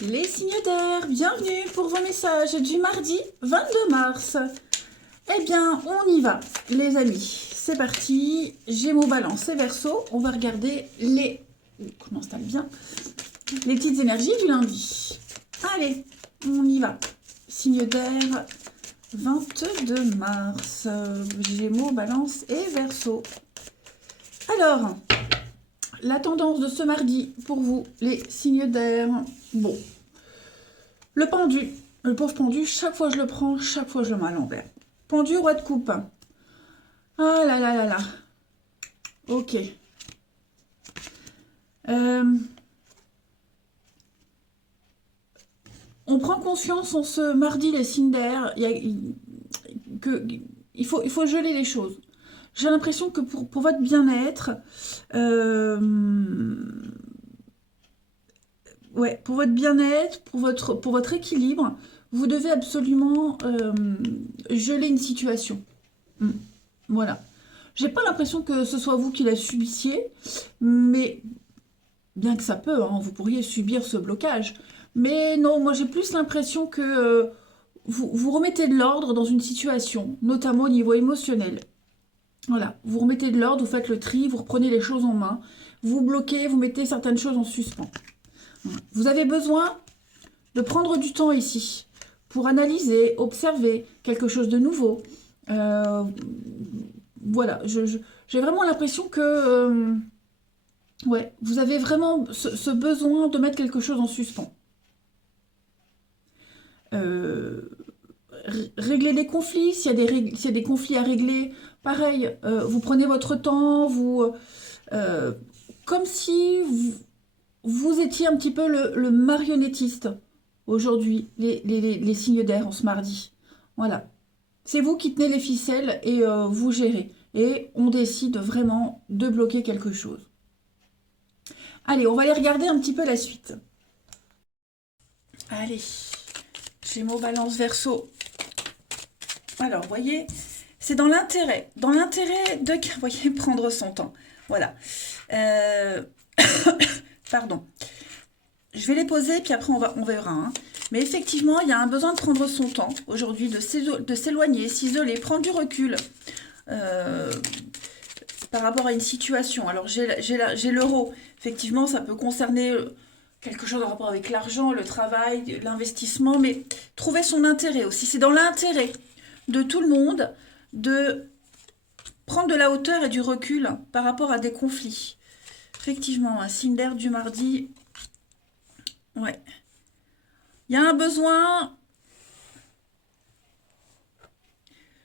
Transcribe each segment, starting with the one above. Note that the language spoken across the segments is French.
Les signes d'air, bienvenue pour vos messages du mardi 22 mars. Eh bien, on y va, les amis. C'est parti. Gémeaux, Balance et Verseau. On va regarder les... Comment installe bien les petites énergies du lundi. Allez, on y va. Signe d'air, 22 mars. Gémeaux, Balance et Verseau. Alors, la tendance de ce mardi pour vous, les signes d'air. Bon, le pendu, le pauvre pendu, chaque fois je le prends, chaque fois je le mets à l'envers. Pendu, roi de coupe. Ah là là là là. Ok. On prend conscience en ce mardi, les signes d'air, il faut geler les choses. J'ai l'impression que pour votre bien-être, ouais, pour votre bien-être, pour votre équilibre, vous devez absolument geler une situation. Voilà. J'ai pas l'impression que ce soit vous qui la subissiez, mais bien que ça peut, hein, vous pourriez subir ce blocage. Mais non, moi j'ai plus l'impression que vous remettez de l'ordre dans une situation, notamment au niveau émotionnel. Voilà, vous remettez de l'ordre, vous faites le tri, vous reprenez les choses en main, vous bloquez, vous mettez certaines choses en suspens. Vous avez besoin de prendre du temps ici pour analyser, observer quelque chose de nouveau. Voilà, j'ai vraiment l'impression que ouais, vous avez vraiment ce besoin de mettre quelque chose en suspens. Régler des conflits, s'il y a des conflits à régler, pareil, vous prenez votre temps, comme si vous étiez un petit peu le marionnettiste aujourd'hui, les signes d'air en ce mardi. Voilà. C'est vous qui tenez les ficelles et vous gérez. Et on décide vraiment de bloquer quelque chose. Allez, on va aller regarder un petit peu la suite. Allez, Gémeaux, Balance, Verseau. Alors, vous voyez, c'est dans l'intérêt. Dans l'intérêt de, vous voyez, prendre son temps. Voilà. Pardon. Je vais les poser, puis après on verra. Hein. Mais effectivement, il y a un besoin de prendre son temps aujourd'hui, de s'éloigner, s'isoler, prendre du recul par rapport à une situation. Alors, j'ai l'euro. Effectivement, ça peut concerner quelque chose en rapport avec l'argent, le travail, l'investissement, mais trouver son intérêt aussi. C'est dans l'intérêt de tout le monde de prendre de la hauteur et du recul par rapport à des conflits. Effectivement, un signe d'air du mardi. Ouais. Il y a un besoin.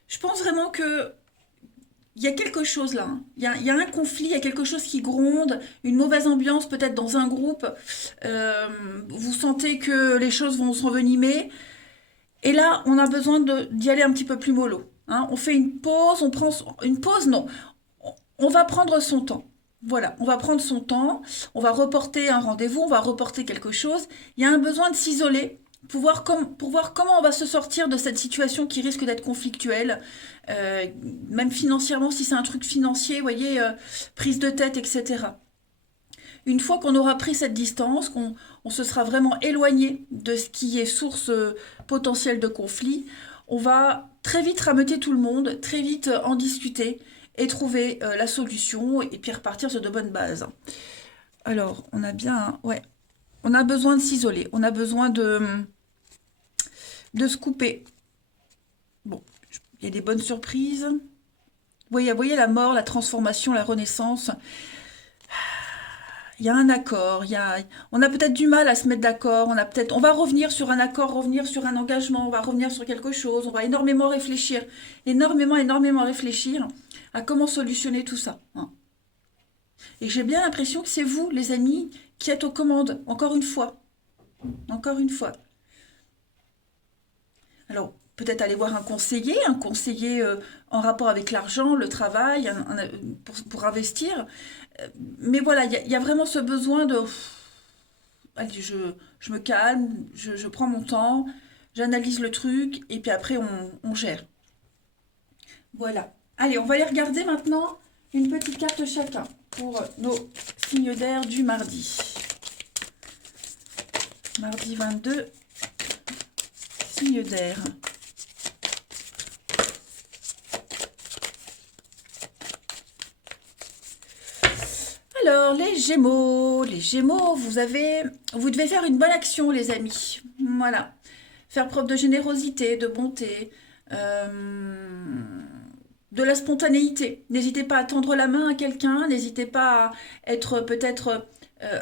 Je pense vraiment que il y a quelque chose là. Hein. Il y a un conflit, il y a quelque chose qui gronde, une mauvaise ambiance peut-être dans un groupe. Vous sentez que les choses vont s'envenimer. Et là, on a besoin d'y aller un petit peu plus mollo. Hein. On fait une pause, on prend une pause, non. On va prendre son temps. Voilà, on va prendre son temps, on va reporter un rendez-vous, on va reporter quelque chose. Il y a un besoin de s'isoler pour voir comment on va se sortir de cette situation qui risque d'être conflictuelle, même financièrement, si c'est un truc financier, vous voyez, prise de tête, etc. Une fois qu'on aura pris cette distance, qu'on se sera vraiment éloigné de ce qui est source potentielle de conflit, on va très vite rameuter tout le monde, très vite en discuter et trouver la solution et puis repartir sur de bonnes bases. Alors, on a bien... Ouais, on a besoin de s'isoler, on a besoin de se couper. Bon, il y a des bonnes surprises. Vous voyez la mort, la transformation, la renaissance. Il y a un accord, on a peut-être du mal à se mettre d'accord, on va revenir sur un accord, revenir sur un engagement, on va revenir sur quelque chose, on va énormément réfléchir, énormément réfléchir à comment solutionner tout ça. Hein. Et j'ai bien l'impression que c'est vous, les amis, qui êtes aux commandes, encore une fois. Encore une fois. Alors, peut-être aller voir un conseiller en rapport avec l'argent, le travail, pour investir. Mais voilà, il y a vraiment ce besoin de... Allez, je me calme, je prends mon temps, j'analyse le truc, et puis après, on gère. Voilà. Allez, on va aller regarder maintenant une petite carte chacun pour nos signes d'air du mardi. Mardi 22, signe d'air. Alors, les Gémeaux, vous devez faire une bonne action, les amis. Voilà. Faire preuve de générosité, de bonté, de la spontanéité. N'hésitez pas à tendre la main à quelqu'un, n'hésitez pas à être peut-être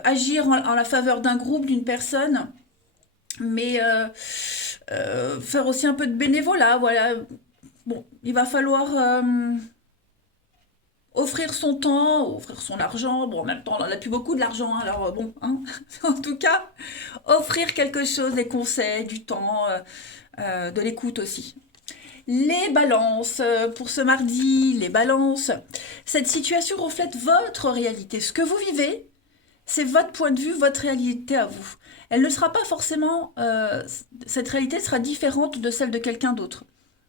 agir en la faveur d'un groupe, d'une personne, mais faire aussi un peu de bénévolat. Voilà. Bon, il va falloir offrir son temps, offrir son argent. Bon, en même temps, on n'en a plus beaucoup de l'argent, hein, alors bon, hein. En tout cas, offrir quelque chose, des conseils, du temps, de l'écoute aussi. Les balances, pour ce mardi, les balances. Cette situation reflète votre réalité. Ce que vous vivez, c'est votre point de vue, votre réalité à vous. Elle ne sera pas forcément, cette réalité sera différente de celle de quelqu'un d'autre.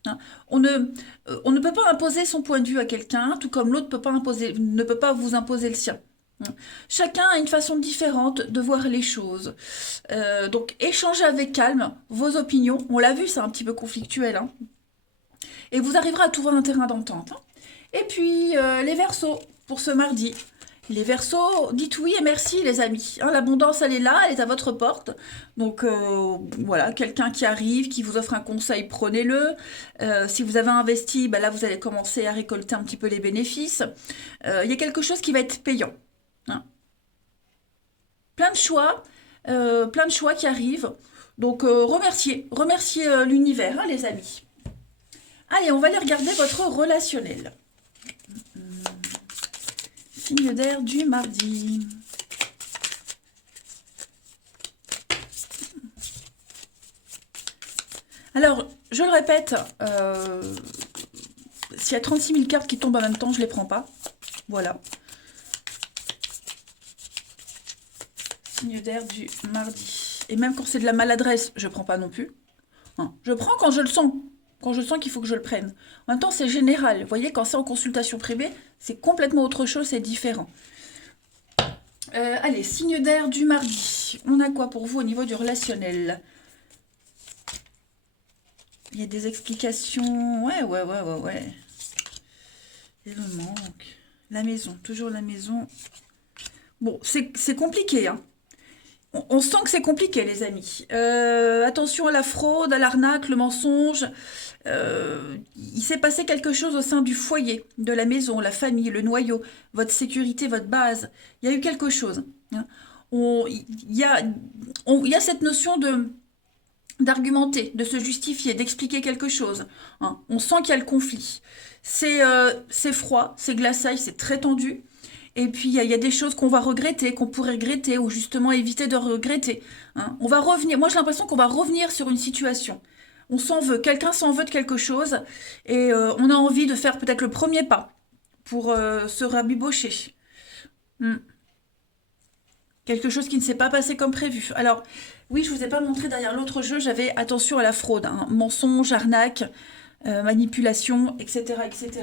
Hein. On ne peut pas imposer son point de vue à quelqu'un, tout comme l'autre ne peut pas vous imposer le sien. Hein. Chacun a une façon différente de voir les choses. Donc échangez avec calme vos opinions. On l'a vu, c'est un petit peu conflictuel. Hein. Et vous arriverez à trouver un terrain d'entente. Hein. Et puis les Verseaux, pour ce mardi. Les Verseaux, dites oui et merci les amis. Hein, l'abondance, elle est là, elle est à votre porte. Donc voilà, quelqu'un qui arrive, qui vous offre un conseil, prenez-le. Si vous avez investi, bah là vous allez commencer à récolter un petit peu les bénéfices. Il y a quelque chose qui va être payant. Hein. Plein de choix qui arrivent. Donc remerciez l'univers, hein, les amis. Allez, on va aller regarder votre relationnel. Signe d'air du mardi. Alors, je le répète, s'il y a 36 000 cartes qui tombent en même temps, je ne les prends pas. Voilà. Signe d'air du mardi. Et même quand c'est de la maladresse, je ne prends pas non plus. Hein. Je prends quand je le sens. Quand je sens qu'il faut que je le prenne. En même temps, c'est général. Vous voyez, quand c'est en consultation privée, c'est complètement autre chose, c'est différent. Allez, signe d'air du mardi. On a quoi pour vous au niveau du relationnel? Il y a des explications. Ouais. Il me manque. La maison, toujours la maison. Bon, c'est compliqué, hein. On sent que c'est compliqué, les amis. Attention à la fraude, à l'arnaque, le mensonge. Il s'est passé quelque chose au sein du foyer, de la maison, la famille, le noyau, votre sécurité, votre base. Il y a eu quelque chose. Hein. Il y a cette notion d'argumenter, de se justifier, d'expliquer quelque chose. Hein. On sent qu'il y a le conflit. C'est froid, c'est glaçaille, c'est très tendu. Et puis, il y a des choses qu'on va regretter, qu'on pourrait regretter, ou justement éviter de regretter. Hein. On va revenir. Moi, j'ai l'impression qu'on va revenir sur une situation. On s'en veut. Quelqu'un s'en veut de quelque chose. Et on a envie de faire peut-être le premier pas pour se rabibocher. Quelque chose qui ne s'est pas passé comme prévu. Alors, oui, je ne vous ai pas montré derrière l'autre jeu, j'avais attention à la fraude. Hein. Mensonge, arnaque, manipulation, etc., etc.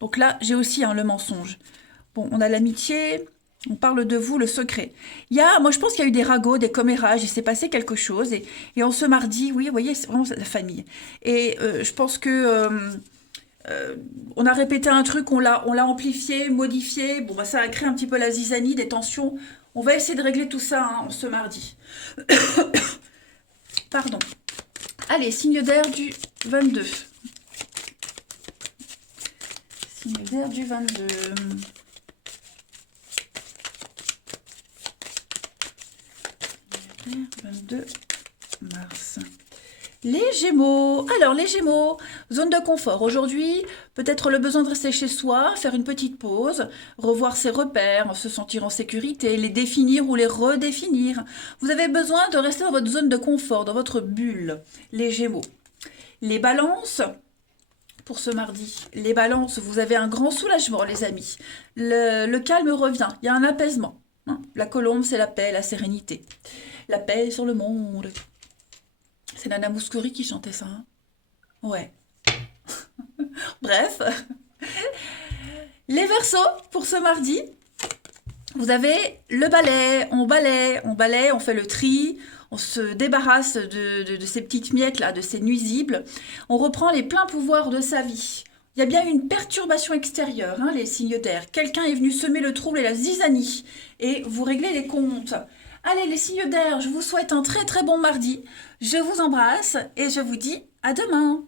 Donc là, j'ai aussi le mensonge. Bon, on a l'amitié, on parle de vous, le secret. Moi je pense qu'il y a eu des ragots, des commérages, il s'est passé quelque chose. Et en ce mardi, oui, vous voyez, c'est vraiment la famille. Et je pense que on a répété un truc, on l'a amplifié, modifié. Bon, bah, ça a créé un petit peu la zizanie, des tensions. On va essayer de régler tout ça en ce mardi. Pardon. Allez, signe d'air du 22. Signe d'air du 22. 22 mars. Les Gémeaux. Alors, les Gémeaux, zone de confort. Aujourd'hui, peut-être le besoin de rester chez soi, faire une petite pause, revoir ses repères, se sentir en sécurité, les définir ou les redéfinir. Vous avez besoin de rester dans votre zone de confort, dans votre bulle. Les Gémeaux. Les Balances. Pour ce mardi, les Balances, vous avez un grand soulagement, les amis. Le calme revient. Il y a un apaisement. Hein. La colombe, c'est la paix, la sérénité. La paix sur le monde. C'est Nana Mouskouri qui chantait ça. Hein. Ouais. Bref. Les Verseaux, pour ce mardi. Vous avez le balai, on balaye, on fait le tri, on se débarrasse de ces petites miettes là, de ces nuisibles. On reprend les pleins pouvoirs de sa vie. Il y a bien une perturbation extérieure, hein, les signes d'air. Quelqu'un est venu semer le trouble et la zizanie. Et vous réglez les comptes. Allez, les signes d'air, je vous souhaite un très très bon mardi. Je vous embrasse et je vous dis à demain.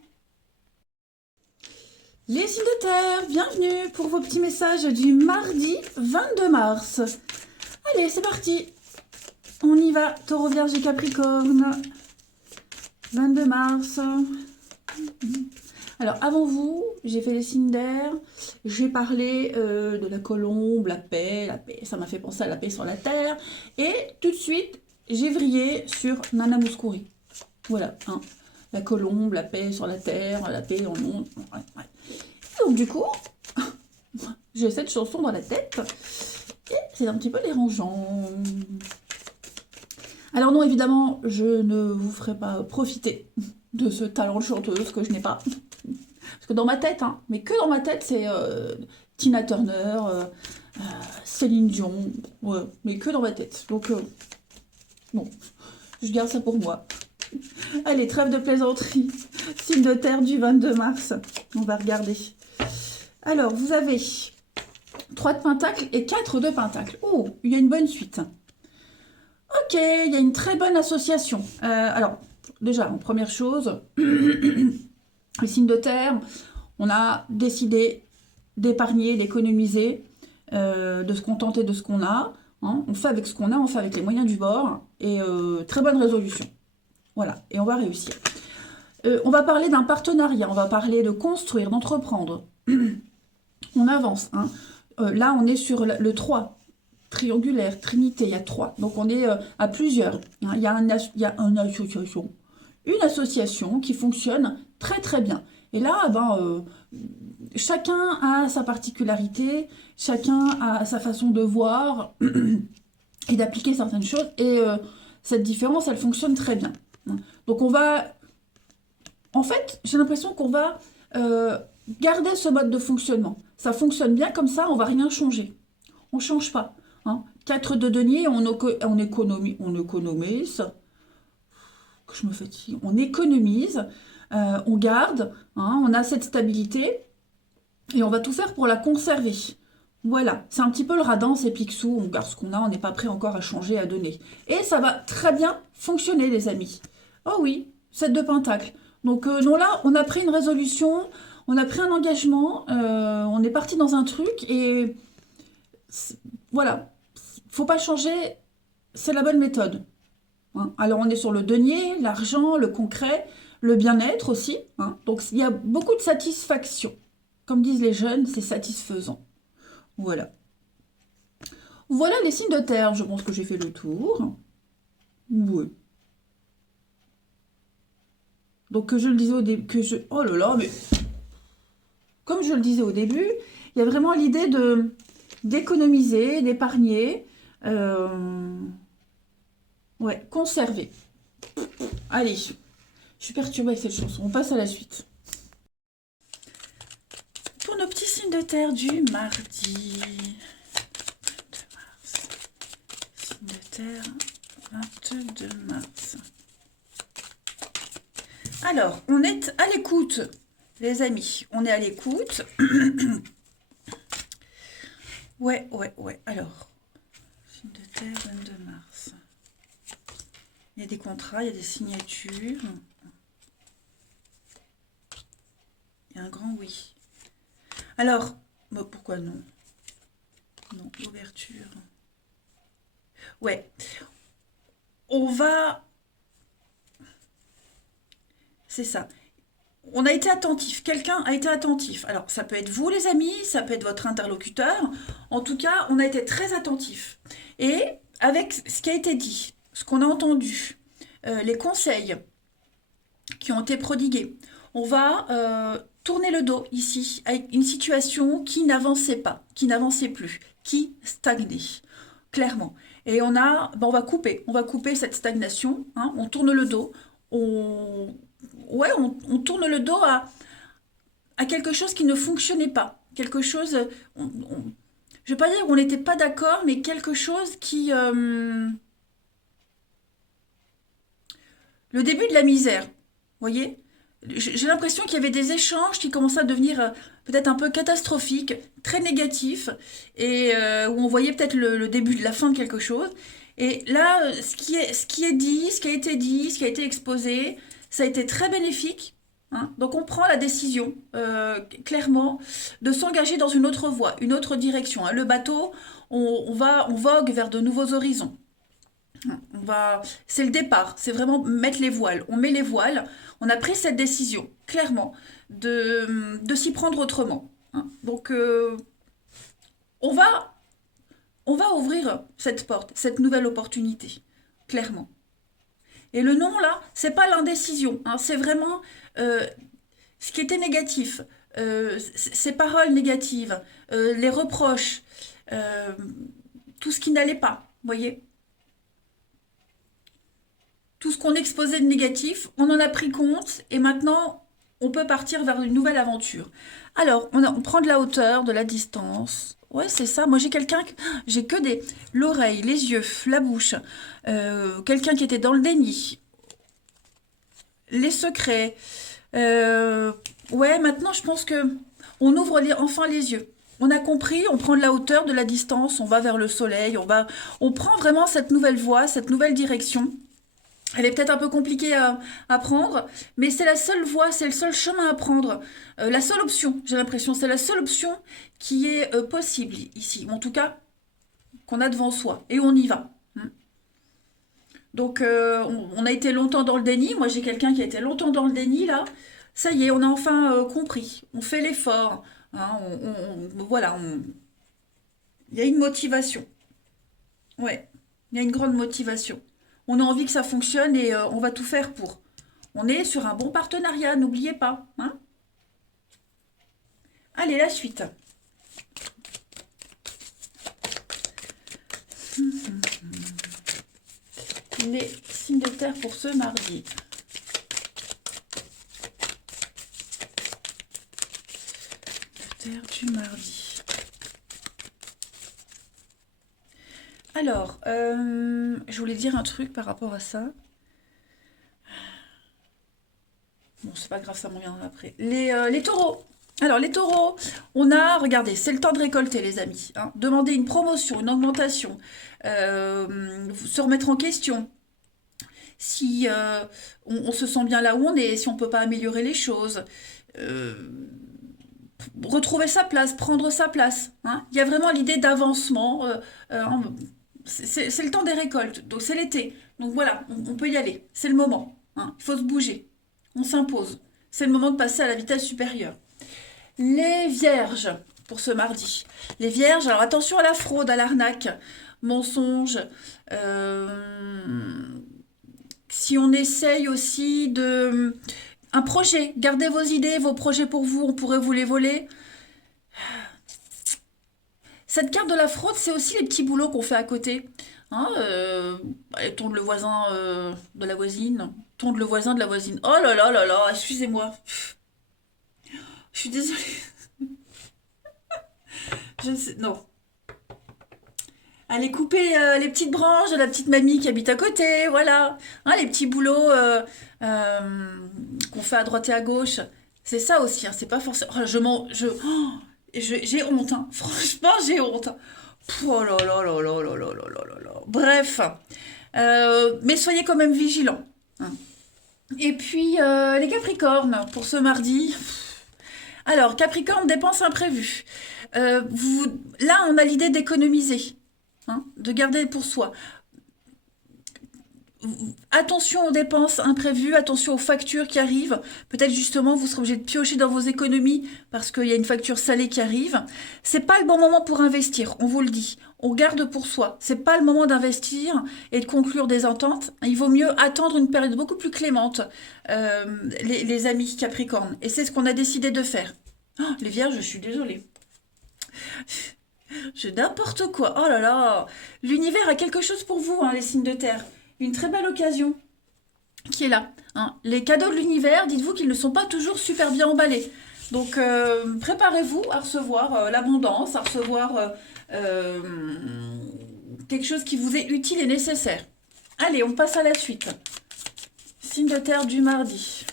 Les signes de terre, bienvenue pour vos petits messages du mardi 22 mars. Allez, c'est parti. On y va, Taureau, Vierge et Capricorne. 22 mars. Alors, avant vous, j'ai fait les signes d'air. J'ai parlé de la colombe, la paix. Ça m'a fait penser à la paix sur la terre. Et tout de suite, j'ai vrillé sur Nana Mouskouri. Voilà, hein. La colombe, la paix sur la terre, la paix dans le monde. Ouais, ouais. Donc du coup, j'ai cette chanson dans la tête et c'est un petit peu dérangeant. Alors non, évidemment, je ne vous ferai pas profiter de ce talent de chanteuse que je n'ai pas. Parce que dans ma tête, hein, mais que dans ma tête, c'est Tina Turner, Céline Dion, ouais, mais que dans ma tête. Donc, bon, je garde ça pour moi. Allez, trêve de plaisanterie. Signe de terre du 22 mars. On va regarder. Alors, vous avez 3 de pentacle et 4 de pentacle. Oh, il y a une bonne suite. Ok, il y a une très bonne association. Alors, déjà, en première chose, les signes de terre, on a décidé d'épargner, d'économiser, de se contenter de ce qu'on a. Hein. On fait avec ce qu'on a, on fait avec les moyens du bord. Et très bonne résolution. Voilà, et on va réussir. On va parler d'un partenariat, on va parler de construire, d'entreprendre. On avance. Hein. Là, on est sur le 3, triangulaire, trinité, il y a 3. Donc, on est à plusieurs. Hein. Il y a une association qui fonctionne très, très bien. Et là, ben, chacun a sa particularité, chacun a sa façon de voir et d'appliquer certaines choses. Et cette différence, elle fonctionne très bien. Hein. Donc, on va... En fait, j'ai l'impression qu'on va garder ce mode de fonctionnement. Ça fonctionne bien comme ça, on va rien changer. On ne change pas. Hein. 4 de denier, on économise. Que je me fatigue. On économise, on garde, hein, on a cette stabilité et on va tout faire pour la conserver. Voilà, c'est un petit peu le radin, c'est Picsou, on garde ce qu'on a, on n'est pas prêt encore à changer, à donner. Et ça va très bien fonctionner, les amis. Oh oui, 7 de pentacle. Donc non, là, on a pris une résolution, on a pris un engagement, on est parti dans un truc et voilà, faut pas changer, c'est la bonne méthode. Hein. Alors on est sur le denier, l'argent, le concret, le bien-être aussi. Hein. Donc il y a beaucoup de satisfaction. Comme disent les jeunes, c'est satisfaisant. Voilà. Voilà les signes de terre. Je pense que j'ai fait le tour. Oui. Donc que je le disais au début, oh là là, mais comme je le disais au début, il y a vraiment l'idée de d'économiser, d'épargner, ouais, conserver. Allez, je suis perturbée avec cette chanson. On passe à la suite. Pour nos petits signes de terre du mardi. 22 mars. Signe de terre, 22 mars. Alors, on est à l'écoute, les amis. On est à l'écoute. Ouais. Alors, signe de terre, 22 mars. Il y a des contrats, il y a des signatures. Il y a un grand oui. Alors, bah, pourquoi non? Non, ouverture. Ouais. On va... C'est ça. On a été attentif. Quelqu'un a été attentif. Alors, ça peut être vous, les amis, ça peut être votre interlocuteur. En tout cas, on a été très attentif. Et avec ce qui a été dit, ce qu'on a entendu, les conseils qui ont été prodigués, on va tourner le dos ici à une situation qui n'avançait pas, qui n'avançait plus, qui stagnait, clairement. Et on va couper cette stagnation, hein, on tourne le dos, on tourne le dos à quelque chose qui ne fonctionnait pas, quelque chose, je vais pas dire qu'on n'était pas d'accord, mais quelque chose qui... le début de la misère, vous voyez? J'ai l'impression qu'il y avait des échanges qui commençaient à devenir peut-être un peu catastrophiques, très négatifs, et où on voyait peut-être le début de la fin de quelque chose. Et là, ce qui est dit, ce qui a été dit, ce qui a été exposé, ça a été très bénéfique. Hein. Donc on prend la décision, clairement, de s'engager dans une autre voie, une autre direction. Hein. Le bateau, on vogue vers de nouveaux horizons. C'est le départ, c'est vraiment mettre les voiles. On met les voiles, on a pris cette décision, clairement, de s'y prendre autrement. Hein. Donc, on va, on va ouvrir cette porte, cette nouvelle opportunité, clairement. Et le non, là, c'est pas l'indécision, hein, c'est vraiment ce qui était négatif, ces paroles négatives, les reproches, euh, tout ce qui n'allait pas, vous voyez? Tout ce qu'on exposait de négatif, on en a pris compte et maintenant on peut partir vers une nouvelle aventure. Alors, on prend de la hauteur, de la distance. Ouais, c'est ça. Moi, j'ai que des l'oreille, les yeux, la bouche. Quelqu'un qui était dans le déni, les secrets. Euh, ouais, maintenant, je pense que on ouvre enfin les yeux. On a compris, on prend de la hauteur, de la distance, on va vers le soleil, on prend vraiment cette nouvelle voie, cette nouvelle direction. Elle est peut-être un peu compliquée à prendre, mais c'est la seule voie, c'est le seul chemin à prendre. La seule option, j'ai l'impression, c'est la seule option qui est possible ici, ou en tout cas qu'on a devant soi, et on y va. Hmm. Donc on a été longtemps dans le déni, moi j'ai quelqu'un qui a été longtemps dans le déni là, ça y est, on a enfin compris, on fait l'effort, hein, voilà, il y a une motivation, ouais, il y a une grande motivation. On a envie que ça fonctionne et on va tout faire pour. On est sur un bon partenariat, n'oubliez pas. Hein. Allez, la suite. Les signes de terre pour ce mardi. Terre du mardi. Alors, je voulais dire un truc par rapport à ça. Bon, c'est pas grave, ça m'en viendra après. Les taureaux. Alors, les taureaux, regardez, c'est le temps de récolter, les amis. Hein. Demander une promotion, une augmentation, se remettre en question. Si on se sent bien là où on est, si on peut pas améliorer les choses. Euh, retrouver sa place, prendre sa place. Hein. Il y a vraiment l'idée d'avancement. Hein, c'est le temps des récoltes, donc c'est l'été. Donc voilà, on peut y aller. C'est le moment. Hein. Il faut se bouger. On s'impose. C'est le moment de passer à la vitesse supérieure. Les vierges, pour ce mardi. Les vierges, alors attention à la fraude, à l'arnaque, mensonge. Si on essaye aussi de... Un projet, gardez vos idées, vos projets pour vous, on pourrait vous les voler. Cette carte de la fraude, c'est aussi les petits boulots qu'on fait à côté. Hein, allez, tourne le voisin de la voisine, tourne le voisin de la voisine. Oh là là là là, excusez-moi. Je suis désolée. Non. Allez couper les petites branches de la petite mamie qui habite à côté, voilà. Hein, les petits boulots qu'on fait à droite et à gauche. C'est ça aussi, hein, c'est pas forcément... Oh, j'ai honte, hein. Franchement, j'ai honte. Oh là là là là là là là là là là. Bref, mais soyez quand même vigilants. Hein. Et puis, les Capricornes, pour ce mardi. Alors, Capricorne, dépenses imprévues. Là, on a l'idée d'économiser, hein, de garder pour soi. Attention aux dépenses imprévues, attention aux factures qui arrivent. Peut-être justement vous serez obligé de piocher dans vos économies parce qu'il y a une facture salée qui arrive. C'est pas le bon moment pour investir, on vous le dit. On garde pour soi. C'est pas le moment d'investir et de conclure des ententes. Il vaut mieux attendre une période beaucoup plus clémente, les amis Capricorne. Et c'est ce qu'on a décidé de faire. Oh, les vierges, je suis désolée. Je n'importe quoi. Oh là là. L'univers a quelque chose pour vous, hein, les signes de terre. Une très belle occasion qui est là. Hein. Les cadeaux de l'univers, dites-vous qu'ils ne sont pas toujours super bien emballés. Donc préparez-vous à recevoir l'abondance, à recevoir euh, quelque chose qui vous est utile et nécessaire. Allez, on passe à la suite. Signe de terre du mardi.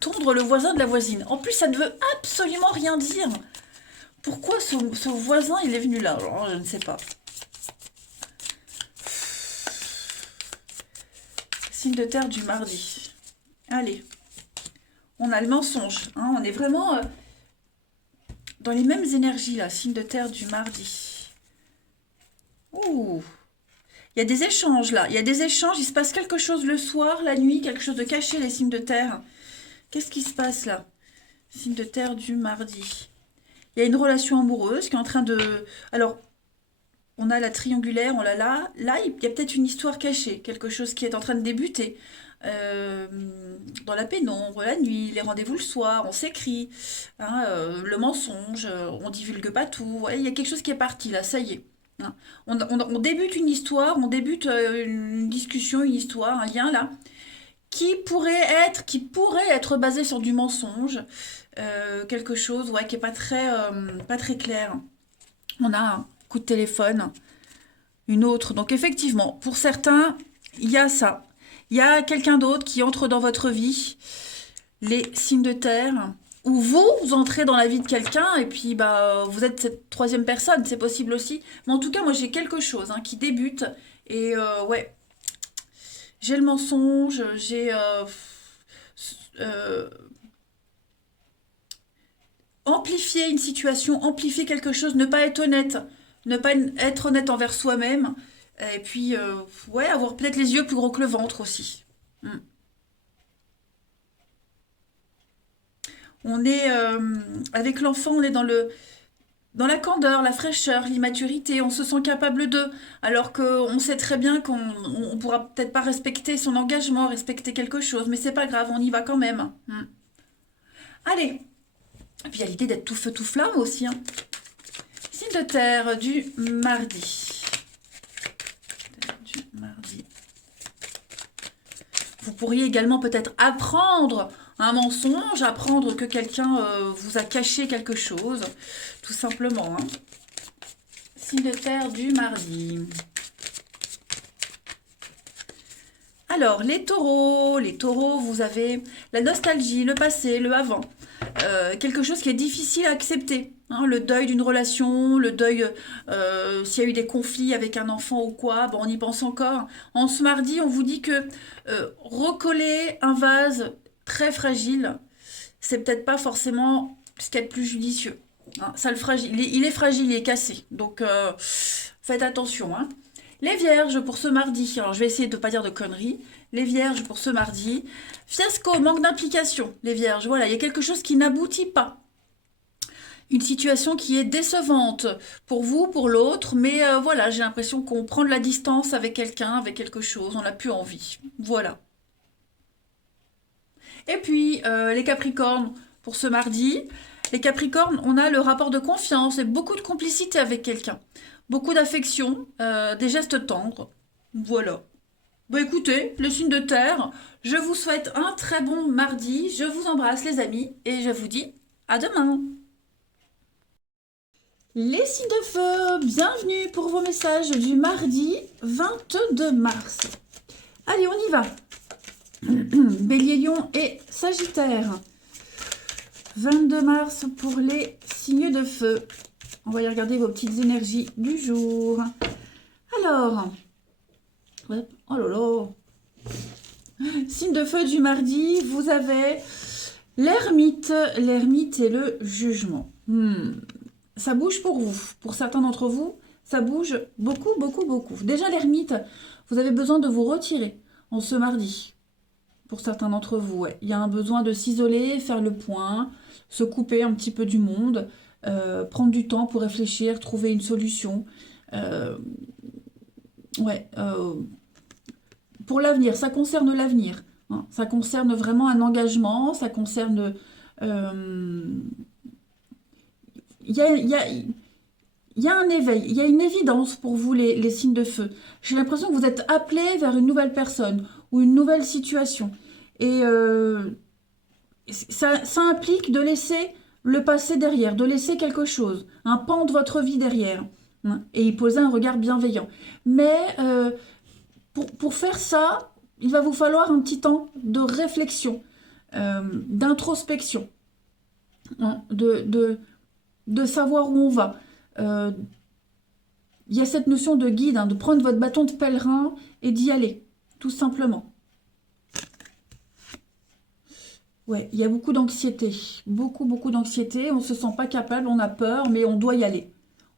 Tondre le voisin de la voisine. En plus, ça ne veut absolument rien dire. Pourquoi ce voisin, il est venu là? Alors, je ne sais pas. Signe de terre du mardi. Allez. On a le mensonge. Hein, on est vraiment dans les mêmes énergies, là. Signe de terre du mardi. Ouh. Il y a des échanges, là. Il y a des échanges. Il se passe quelque chose le soir, la nuit. Quelque chose de caché, les signes de terre. Qu'est-ce qui se passe, là? Signe de terre du mardi. Il y a une relation amoureuse qui est en train de... Alors, on a la triangulaire, on l'a là. Là, il y a peut-être une histoire cachée. Quelque chose qui est en train de débuter. Euh, dans la pénombre, la nuit, les rendez-vous le soir, on s'écrit, hein, le mensonge, on divulgue pas tout. Ouais, il y a quelque chose qui est parti là, ça y est. Hein. On débute une histoire, on débute une discussion, une histoire, un lien là, qui pourrait être basé sur du mensonge, quelque chose ouais, qui est pas très clair. On a un coup de téléphone, une autre. Donc effectivement, pour certains, il y a ça. Il y a quelqu'un d'autre qui entre dans votre vie, les signes de terre, ou vous entrez dans la vie de quelqu'un et puis bah vous êtes cette troisième personne, c'est possible aussi. Mais en tout cas, moi j'ai quelque chose hein, qui débute et ouais, j'ai le mensonge, j'ai euh, amplifier une situation, amplifier quelque chose, ne pas être honnête, ne pas être honnête envers soi-même, et puis ouais, avoir peut-être les yeux plus gros que le ventre aussi. Mm. On est avec l'enfant, on est dans la candeur, la fraîcheur, l'immaturité, on se sent capable d'eux, alors qu'on sait très bien qu'on pourra peut-être pas respecter son engagement, respecter quelque chose, mais c'est pas grave, on y va quand même. Mm. Allez, et puis il y a l'idée d'être tout feu tout flamme aussi, hein. Signe de terre du mardi. Vous pourriez également peut-être apprendre un mensonge, apprendre que quelqu'un vous a caché quelque chose, tout simplement. Hein. Signe de terre du mardi. Alors, les taureaux, vous avez la nostalgie, le passé, le avant. Quelque chose qui est difficile à accepter. Hein, le deuil d'une relation, le deuil s'il y a eu des conflits avec un enfant ou quoi, bon, on y pense encore. En ce mardi, on vous dit que recoller un vase très fragile, c'est peut-être pas forcément ce qu'il y a de plus judicieux. Hein, ça, il est fragile, il est cassé. Donc, faites attention. Hein. Les vierges pour ce mardi. Alors, je vais essayer de ne pas dire de conneries. Les vierges pour ce mardi. Fiasco, manque d'implication. Les vierges, voilà, il y a quelque chose qui n'aboutit pas. Une situation qui est décevante pour vous, pour l'autre, mais voilà, j'ai l'impression qu'on prend de la distance avec quelqu'un, avec quelque chose, on n'a plus envie. Voilà. Et puis, les Capricornes, pour ce mardi. Les Capricornes, on a le rapport de confiance et beaucoup de complicité avec quelqu'un. Beaucoup d'affection, des gestes tendres. Voilà. Bon, écoutez, le signe de terre, je vous souhaite un très bon mardi. Je vous embrasse, les amis, et je vous dis à demain. Les signes de feu, bienvenue pour vos messages du mardi 22 mars. Allez, on y va. Bélier, Lion et Sagittaire. 22 mars pour les signes de feu. On va y regarder vos petites énergies du jour. Alors, hop, oh là là. Signe de feu du mardi, vous avez l'ermite et le jugement. Ça bouge pour vous. Pour certains d'entre vous, ça bouge beaucoup, beaucoup, beaucoup. Déjà, l'ermite, vous avez besoin de vous retirer en ce mardi. Pour certains d'entre vous, ouais. Il y a un besoin de s'isoler, faire le point, se couper un petit peu du monde, prendre du temps pour réfléchir, trouver une solution. Ouais, pour l'avenir, ça concerne l'avenir. Hein. Ça concerne vraiment un engagement, ça concerne... Il y a, il y a- il y a un éveil, il y a une évidence pour vous, les signes de feu. J'ai l'impression que vous êtes appelés vers une nouvelle personne ou une nouvelle situation. Et ça implique de laisser le passé derrière, de laisser quelque chose, un pan de votre vie derrière, hein, et y poser un regard bienveillant. Mais pour faire ça, il va vous falloir un petit temps de réflexion, d'introspection, hein, de savoir où on va. Euh, Il y a cette notion de guide, hein, de prendre votre bâton de pèlerin et d'y aller, tout simplement. Ouais, il y a beaucoup d'anxiété, beaucoup d'anxiété. On ne se sent pas capable, on a peur, mais on doit y aller.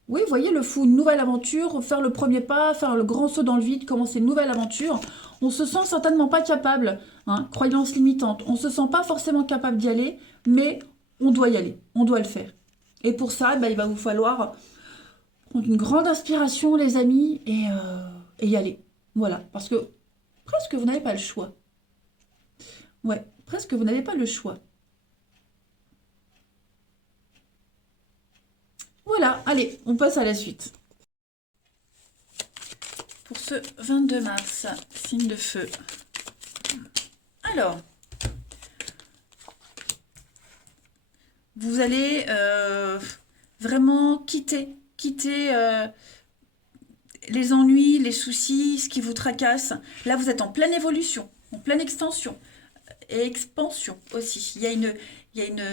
Oui, vous voyez le fou, une nouvelle aventure, faire le premier pas, faire le grand saut dans le vide, commencer une nouvelle aventure. On se sent certainement pas capable, hein, croyance limitante. On se sent pas forcément capable d'y aller, mais on doit y aller, on doit le faire. Et pour ça, ben, il va vous falloir prendre une grande inspiration, les amis, et y aller. Voilà, parce que presque vous n'avez pas le choix. Ouais, presque vous n'avez pas le choix. Voilà, allez, on passe à la suite. Pour ce 22 mars, signe de feu. Alors, vous allez vraiment quitter les ennuis, les soucis, ce qui vous tracasse. Là, vous êtes en pleine évolution, en pleine extension et expansion aussi. Il y a une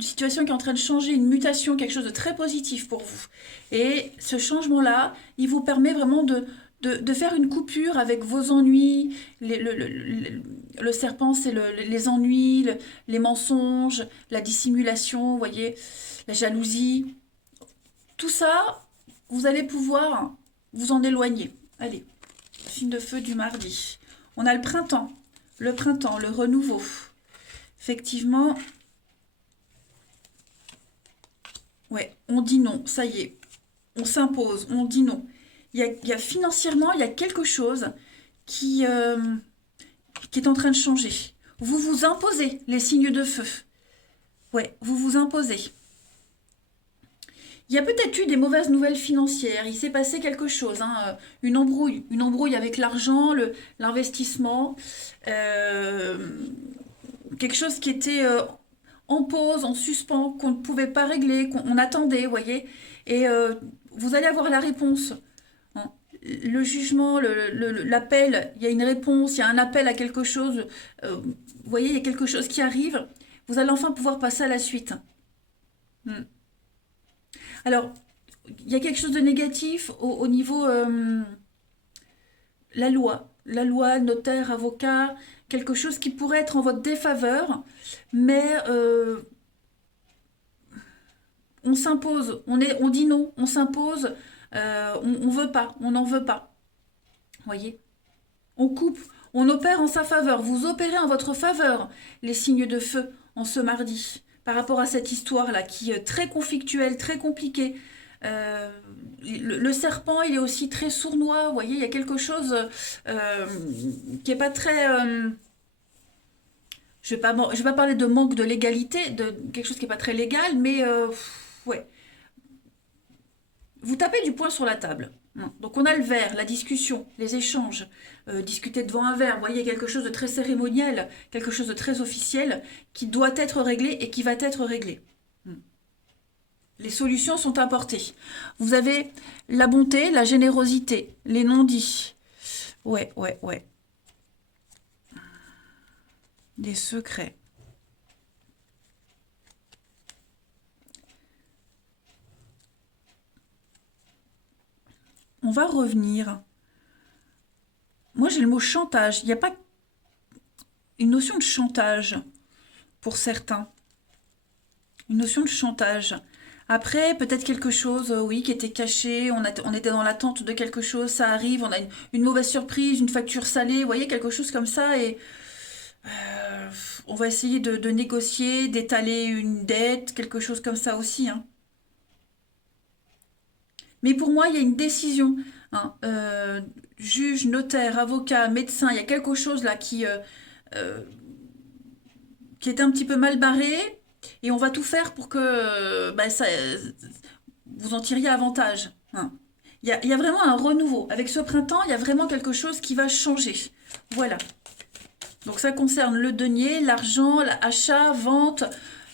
situation qui est en train de changer, une mutation, quelque chose de très positif pour vous. Et ce changement-là, il vous permet vraiment de faire une coupure avec vos ennuis. Le serpent, c'est les ennuis, les mensonges, la dissimulation, vous voyez, la jalousie. Tout ça, vous allez pouvoir vous en éloigner. Allez, signe de feu du mardi. On a le printemps, le renouveau. Effectivement, ouais, on dit non, ça y est. On s'impose, on dit non. Financièrement, il y a quelque chose qui, euh, qui est en train de changer. Vous vous imposez les signes de feu. Ouais, vous vous imposez. Il y a peut-être eu des mauvaises nouvelles financières. Il s'est passé quelque chose, hein, une embrouille avec l'argent, l'investissement, euh, quelque chose qui était en pause, en suspens, qu'on ne pouvait pas régler, qu'on attendait, vous voyez. Et vous allez avoir la réponse, hein. Le jugement, l'appel, il y a une réponse, il y a un appel à quelque chose. Vous voyez, il y a quelque chose qui arrive. Vous allez enfin pouvoir passer à la suite. Hmm. Alors, il y a quelque chose de négatif au niveau la loi, notaire, avocat, quelque chose qui pourrait être en votre défaveur, mais on s'impose, on dit non, on s'impose, on veut pas, on n'en veut pas. Voyez, on coupe, on opère en sa faveur. Vous opérez en votre faveur les signes de feu en ce mardi par rapport à cette histoire-là qui est très conflictuelle, très compliquée. Euh, le serpent, il est aussi très sournois. Vous voyez, il y a quelque chose euh, qui est pas très. Je vais pas parler de manque de légalité, de quelque chose qui est pas très légal, mais ouais. Vous tapez du poing sur la table. Donc on a le verre, la discussion, les échanges, discuter devant un verre, vous voyez, quelque chose de très cérémoniel, quelque chose de très officiel qui doit être réglé et qui va être réglé. Les solutions sont apportées. Vous avez la bonté, la générosité, les non-dits. Ouais, ouais, ouais. Des secrets. On va revenir. Moi, j'ai le mot chantage. Il n'y a pas une notion de chantage pour certains. Une notion de chantage. Après, peut-être quelque chose, oui, qui était caché, on était dans l'attente de quelque chose, ça arrive, on a une mauvaise surprise, une facture salée, vous voyez, quelque chose comme ça, et euh, on va essayer de négocier, d'étaler une dette, quelque chose comme ça aussi, hein. Mais pour moi, il y a une décision, hein, juge, notaire, avocat, médecin, il y a quelque chose là euh, qui est un petit peu mal barré, et on va tout faire pour que bah, vous en tiriez avantage, hein. Il y a vraiment un renouveau. Avec ce printemps, il y a vraiment quelque chose qui va changer. Voilà. Donc ça concerne le denier, l'argent, l'achat, vente,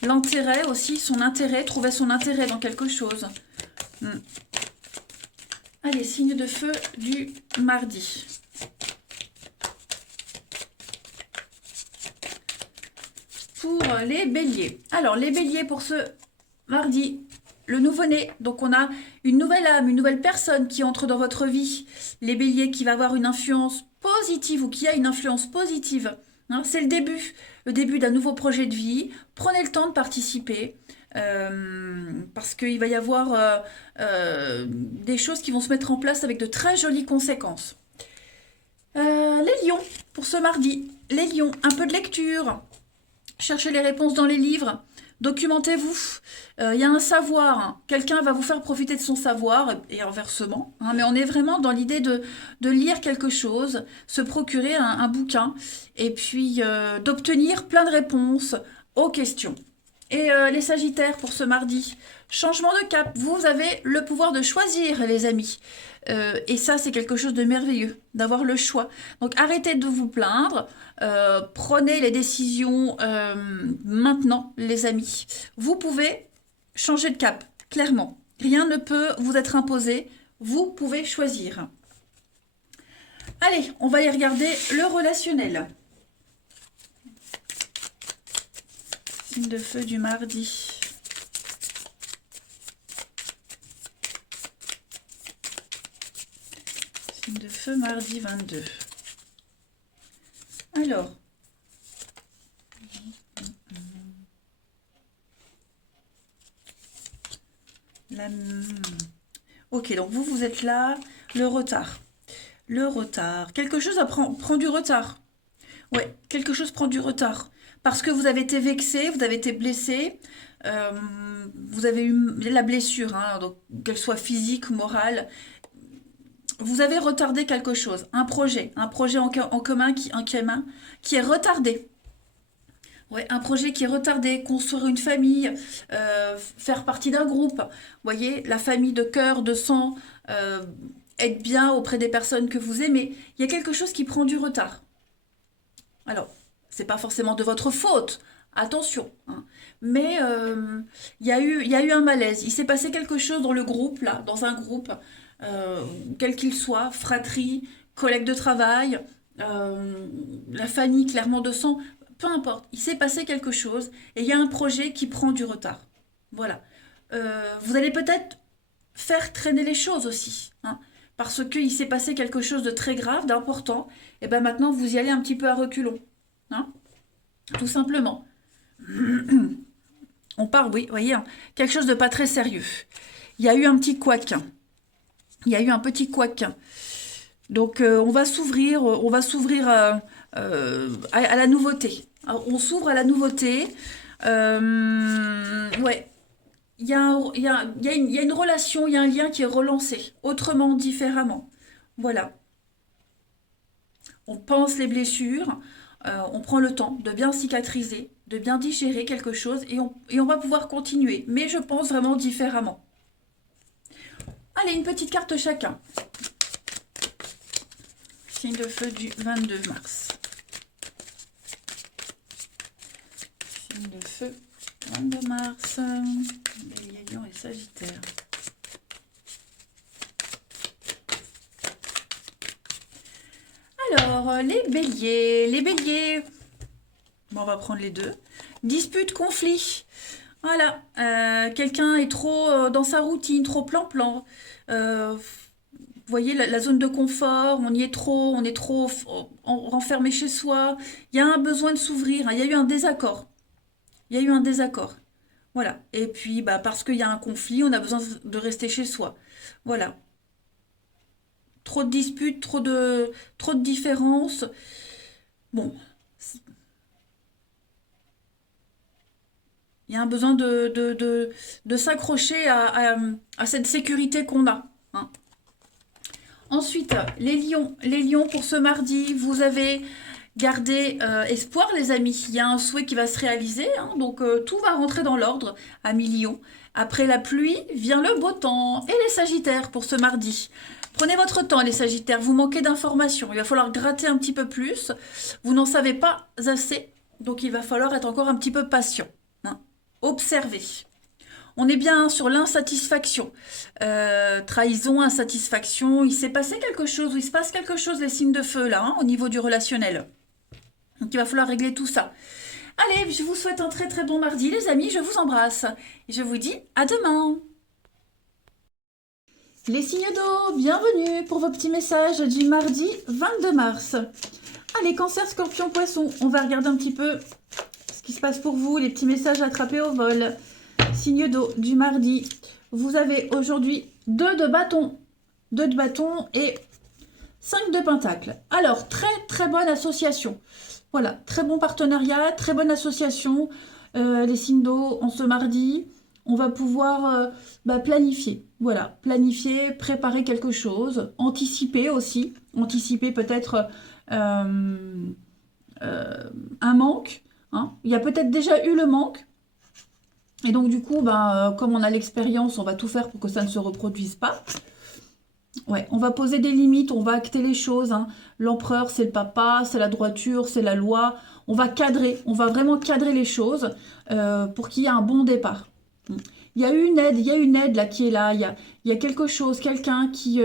l'intérêt aussi, son intérêt, trouver son intérêt dans quelque chose. Allez, signe de feu du mardi. Pour les béliers. Alors, les béliers pour ce mardi, le nouveau-né. Donc, on a une nouvelle âme, une nouvelle personne qui entre dans votre vie. Les béliers qui va avoir une influence positive ou qui a une influence positive. Hein, c'est le début d'un nouveau projet de vie. Prenez le temps de participer. Parce qu'il va y avoir des choses qui vont se mettre en place avec de très jolies conséquences. Les lions, pour ce mardi. Les lions, un peu de lecture. Cherchez les réponses dans les livres. Documentez-vous. Il y a un savoir. Hein. Quelqu'un va vous faire profiter de son savoir et inversement. Hein, mais on est vraiment dans l'idée de lire quelque chose, se procurer un bouquin et puis d'obtenir plein de réponses aux questions. Et les Sagittaires pour ce mardi, changement de cap, vous avez le pouvoir de choisir les amis. Et ça c'est quelque chose de merveilleux, d'avoir le choix. Donc arrêtez de vous plaindre, prenez les décisions maintenant les amis. Vous pouvez changer de cap, clairement. Rien ne peut vous être imposé, vous pouvez choisir. Allez, on va aller regarder le relationnel. Signe de feu du mardi. Signe de feu mardi 22. Alors. Ok, donc vous êtes là. Le retard. Le retard. Quelque chose prend du retard. Ouais, quelque chose prend du retard. Parce que vous avez été vexé, vous avez été blessé, vous avez eu la blessure, hein, donc qu'elle soit physique, morale. Vous avez retardé quelque chose, un projet en commun qui est retardé. Ouais, un projet qui est retardé, construire une famille, faire partie d'un groupe. Vous voyez, la famille de cœur, de sang, être bien auprès des personnes que vous aimez. Il y a quelque chose qui prend du retard. Alors, c'est pas forcément de votre faute, attention. Hein. Mais il y a eu un malaise. Il s'est passé quelque chose dans le groupe, là, dans un groupe, quel qu'il soit, fratrie, collègue de travail, la famille clairement de sang, peu importe. Il s'est passé quelque chose et il y a un projet qui prend du retard. Voilà. Vous allez peut-être faire traîner les choses aussi, hein, parce qu'il s'est passé quelque chose de très grave, d'important, et bien maintenant vous y allez un petit peu à reculons. Hein, tout simplement. On part, oui, vous voyez, hein, quelque chose de pas très sérieux. Il y a eu un petit couac. Il y a eu un petit couac. Donc on va s'ouvrir à la nouveauté. Alors, on s'ouvre à la nouveauté. Ouais. Il y a une relation, il y a un lien qui est relancé, autrement, différemment. Voilà. On pense les blessures, on prend le temps de bien cicatriser, de bien digérer quelque chose et on va pouvoir continuer. Mais je pense vraiment différemment. Allez, une petite carte chacun. Signe de feu du 22 mars. Signe de feu 22 mars. Bélier, Lion et Sagittaire. Alors, les béliers, bon, on va prendre les deux. Dispute, conflit. Voilà, quelqu'un est trop dans sa routine, trop plan-plan. Vous voyez, la zone de confort, on est trop renfermé chez soi. Il y a un besoin de s'ouvrir, hein, il y a eu un désaccord. Il y a eu un désaccord. Voilà, et puis bah, parce qu'il y a un conflit, on a besoin de rester chez soi. Voilà. Trop de disputes, trop de différences. Bon, il y a un besoin de s'accrocher à cette sécurité qu'on a. Hein. Ensuite, les lions pour ce mardi, vous avez gardé espoir les amis. Il y a un souhait qui va se réaliser, hein, donc tout va rentrer dans l'ordre, amis lions. Après la pluie, vient le beau temps. Et les sagittaires pour ce mardi. Prenez votre temps, les Sagittaires, vous manquez d'informations. Il va falloir gratter un petit peu plus. Vous n'en savez pas assez, donc il va falloir être encore un petit peu patient. Hein. observer. On est bien sur l'insatisfaction. Trahison, insatisfaction. Il s'est passé quelque chose, ou il se passe quelque chose, les signes de feu, là, hein, au niveau du relationnel. Donc il va falloir régler tout ça. Allez, je vous souhaite un très très bon mardi, les amis. Je vous embrasse. Et je vous dis à demain. Les signes d'eau, bienvenue pour vos petits messages du mardi 22 mars. Allez, Cancer, Scorpion, Poisson, on va regarder un petit peu ce qui se passe pour vous, les petits messages attrapés au vol. Signe d'eau du mardi, vous avez aujourd'hui 2 de bâton, 2 de bâton et 5 de pentacle. Alors, très très bonne association. Voilà, très bon partenariat, très bonne association. Les signes d'eau en ce mardi, on va pouvoir planifier. Voilà, planifier, préparer quelque chose, anticiper aussi. Anticiper peut-être un manque. Hein. Il y a peut-être déjà eu le manque. Et donc du coup, comme on a l'expérience, on va tout faire pour que ça ne se reproduise pas. Ouais, on va poser des limites, on va acter les choses. Hein. L'empereur, c'est le papa, c'est la droiture, c'est la loi. On va cadrer, on va vraiment cadrer les choses pour qu'il y ait un bon départ. Il y a une aide là qui est là. Il y a quelque chose, quelqu'un qui...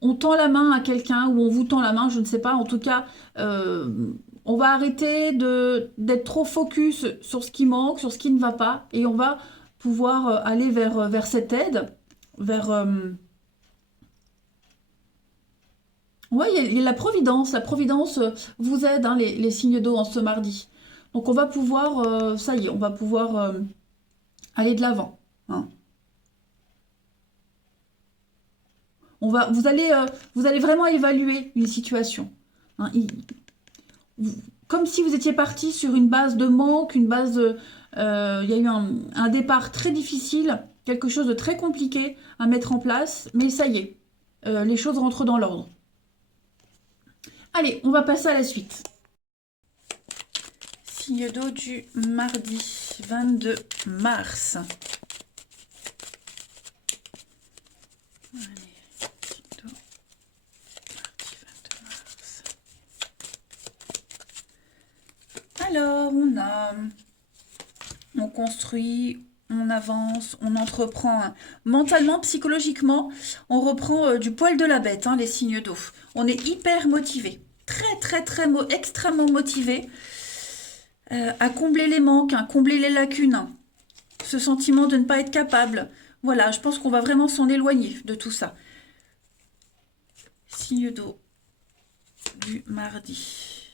on tend la main à quelqu'un ou on vous tend la main, je ne sais pas. En tout cas, on va arrêter d'être trop focus sur ce qui manque, sur ce qui ne va pas. Et on va pouvoir aller vers cette aide, vers... Oui, il y a la Providence. La Providence vous aide, hein, les signes d'eau en ce mardi. Donc on va pouvoir, ça y est, on va pouvoir aller de l'avant. Hein. Vous allez vraiment évaluer une situation. Hein. Comme si vous étiez parti sur une base de manque, une base il y a eu un départ très difficile, quelque chose de très compliqué à mettre en place, mais ça y est, les choses rentrent dans l'ordre. Allez, on va passer à la suite. Signe d'eau du mardi 22 mars. Allez, signe d'eau, mardi 22 mars. Alors, on construit, on avance, on entreprend. Hein. Mentalement, psychologiquement, on reprend du poil de la bête, hein, les signes d'eau. On est hyper motivé. Extrêmement motivé à combler les manques, à combler les lacunes, hein. Ce sentiment de ne pas être capable. Voilà, je pense qu'on va vraiment s'en éloigner de tout ça. Signe d'eau du mardi.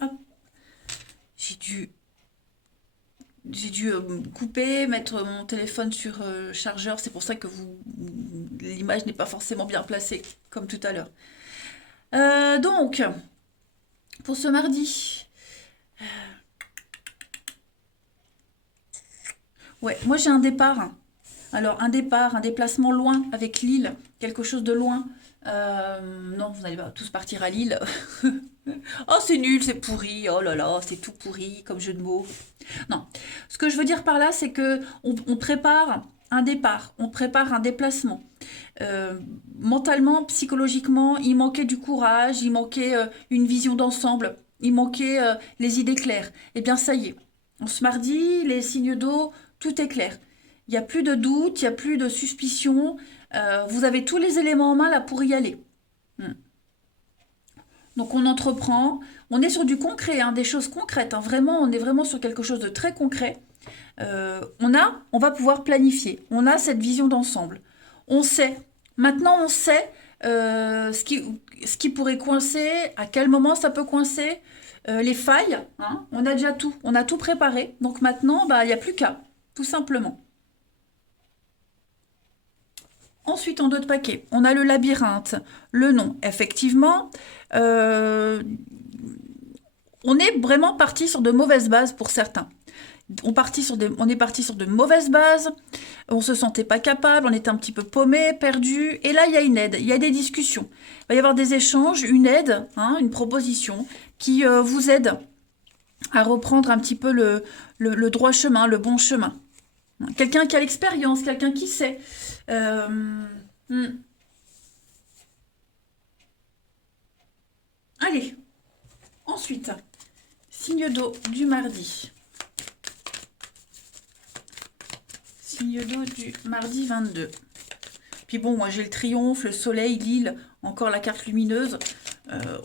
Hop. J'ai dû couper, mettre mon téléphone sur chargeur. C'est pour ça que l'image n'est pas forcément bien placée, comme tout à l'heure. Donc, pour ce mardi, ouais, moi j'ai un départ. Hein. Alors, un départ, un déplacement loin avec Lille, quelque chose de loin. Non, vous n'allez pas tous partir à Lille. Oh, c'est nul, c'est pourri. Oh là là, c'est tout pourri comme jeu de mots. Non. Ce que je veux dire par là, c'est que on prépare un départ, on prépare un déplacement. Mentalement, psychologiquement, il manquait du courage, il manquait une vision d'ensemble, il manquait les idées claires. Eh bien, ça y est. En ce mardi, les signes d'eau, tout est clair. Il n'y a plus de doute, il n'y a plus de suspicion. Vous avez tous les éléments en main là pour y aller. Donc on entreprend, on est sur du concret, hein, des choses concrètes. Hein, vraiment, on est vraiment sur quelque chose de très concret. On va pouvoir planifier. On a cette vision d'ensemble. On sait. Maintenant, on sait ce qui pourrait coincer, à quel moment ça peut coincer, les failles. Hein, on a déjà tout. On a tout préparé. Donc maintenant, il n'y a plus qu'à, tout simplement. Ensuite, en d'autres paquets, on a le labyrinthe, le nom. Effectivement, on est vraiment parti sur de mauvaises bases pour certains. On est parti sur de mauvaises bases, on se sentait pas capable, on était un petit peu paumé, perdu. Et là, il y a une aide, il y a des discussions. Il va y avoir des échanges, une aide, hein, une proposition qui vous aide à reprendre un petit peu le droit chemin, le bon chemin. Quelqu'un qui a l'expérience, quelqu'un qui sait. Euh, hmm. Allez, ensuite, signe d'eau du mardi. Signe d'eau du mardi 22. Puis bon, moi j'ai le triomphe, le soleil, l'île, encore la carte lumineuse. Euh,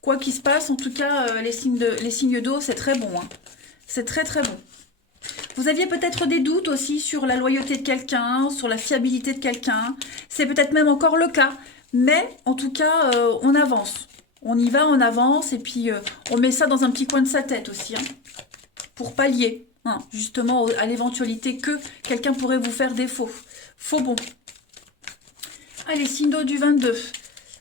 Quoi qu'il se passe, en tout cas, les signes d'eau, c'est très bon, hein. C'est très très bon. Vous aviez peut-être des doutes aussi sur la loyauté de quelqu'un, sur la fiabilité de quelqu'un. C'est peut-être même encore le cas. Mais en tout cas, on avance. On y va, on avance. Et puis, on met ça dans un petit coin de sa tête aussi, hein, pour pallier, hein, justement à l'éventualité que quelqu'un pourrait vous faire défaut. Faux bon. Allez, signe d'eau du 22.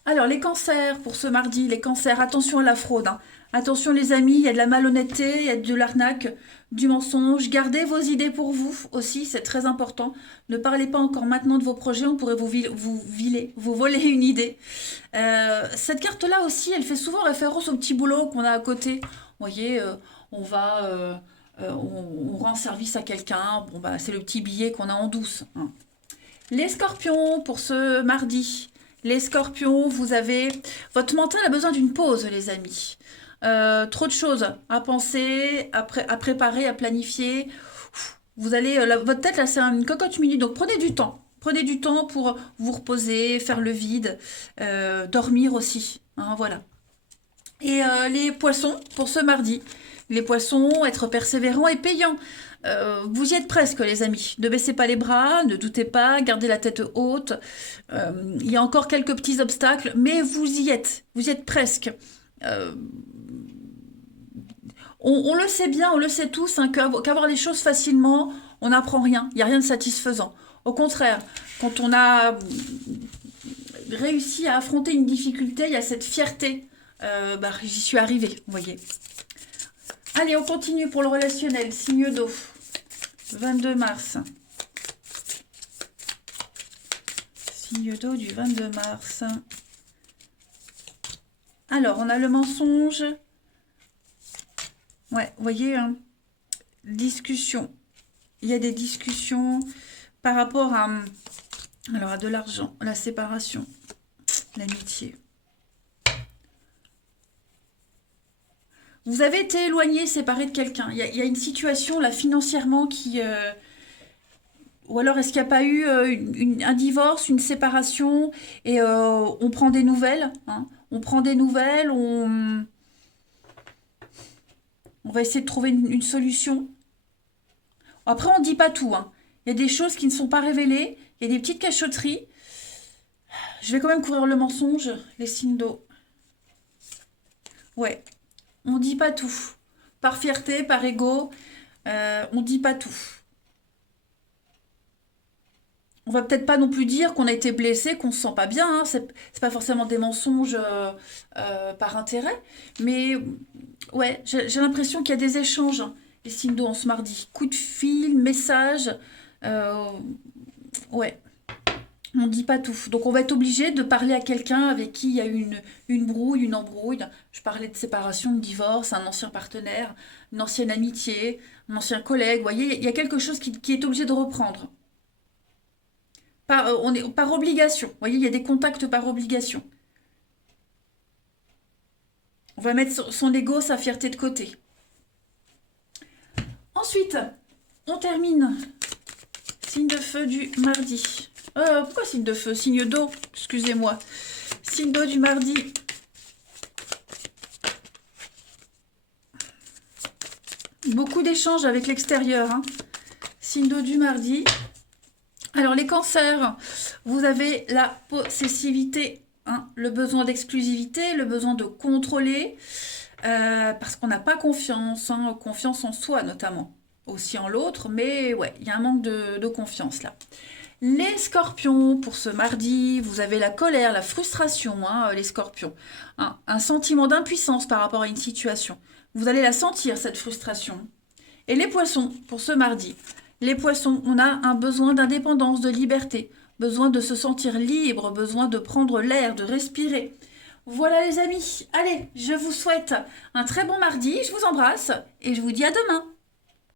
Alors, les cancers pour ce mardi, les cancers, attention à la fraude, hein. Attention les amis, il y a de la malhonnêteté, il y a de l'arnaque, du mensonge. Gardez vos idées pour vous aussi, c'est très important. Ne parlez pas encore maintenant de vos projets, on pourrait vous voler une idée. Cette carte-là aussi, elle fait souvent référence au petit boulot qu'on a à côté. Vous voyez, on va, on rend service à quelqu'un, bon, bah, c'est le petit billet qu'on a en douce, hein. Les scorpions pour ce mardi. Les scorpions, vous avez... Votre mental a besoin d'une pause, les amis. Trop de choses à penser, à préparer, à planifier. Vous allez... votre tête, là, c'est une cocotte minute. Donc, prenez du temps. Prenez du temps pour vous reposer, faire le vide, dormir aussi, hein, voilà. Et les poissons, pour ce mardi. Les poissons, être persévérants et payants. Vous y êtes presque, les amis. Ne baissez pas les bras, ne doutez pas, gardez la tête haute. Il y a encore quelques petits obstacles, mais vous y êtes. Vous y êtes presque. Euh, on le sait bien, on le sait tous, hein, qu'avoir les choses facilement, on n'apprend rien. Il n'y a rien de satisfaisant. Au contraire, quand on a réussi à affronter une difficulté, il y a cette fierté. Bah, j'y suis arrivée, vous voyez. Allez, on continue pour le relationnel. Signe d'eau. 22 mars. Signe d'eau du 22 mars. Alors, on a le mensonge. Ouais, vous voyez, hein, discussion. Il y a des discussions par rapport alors à de l'argent, la séparation, l'amitié. Vous avez été éloigné, séparé de quelqu'un. Il y a une situation là financièrement qui... ou alors est-ce qu'il n'y a pas eu un divorce, une séparation et on prend des nouvelles, hein. On prend des nouvelles, on va essayer de trouver une solution. Après, on ne dit pas tout, hein. Il y a des choses qui ne sont pas révélées, il y a des petites cachotteries. Je vais quand même couvrir le mensonge, les signes d'eau. Ouais. On dit pas tout. Par fierté, par ego, on dit pas tout. On va peut-être pas non plus dire qu'on a été blessé, qu'on se sent pas bien, hein. C'est pas forcément des mensonges par intérêt. Mais ouais, j'ai l'impression qu'il y a des échanges, hein, les signes d'eau en ce mardi. Coup de fil, message. euh, ouais. On ne dit pas tout. Donc on va être obligé de parler à quelqu'un avec qui il y a eu une brouille, une embrouille. Je parlais de séparation, de divorce, un ancien partenaire, une ancienne amitié, un ancien collègue. Vous voyez, il y a quelque chose qui est obligé de reprendre. On est, par obligation. Vous voyez, il y a des contacts par obligation. On va mettre son ego, sa fierté de côté. Ensuite, on termine. Signe de feu du mardi. Pourquoi signe de feu? Signe d'eau, excusez-moi. Signe d'eau du mardi. Beaucoup d'échanges avec l'extérieur, hein. Signe d'eau du mardi. Alors les cancers, vous avez la possessivité, hein, le besoin d'exclusivité, le besoin de contrôler, parce qu'on n'a pas confiance, hein, confiance en soi notamment, aussi en l'autre, mais ouais, il y a un manque de confiance là. Les scorpions, pour ce mardi, vous avez la colère, la frustration, hein, les scorpions. Un sentiment d'impuissance par rapport à une situation. Vous allez la sentir, cette frustration. Et les poissons, pour ce mardi. Les poissons, on a un besoin d'indépendance, de liberté. Besoin de se sentir libre, besoin de prendre l'air, de respirer. Voilà les amis. Allez, je vous souhaite un très bon mardi. Je vous embrasse et je vous dis à demain.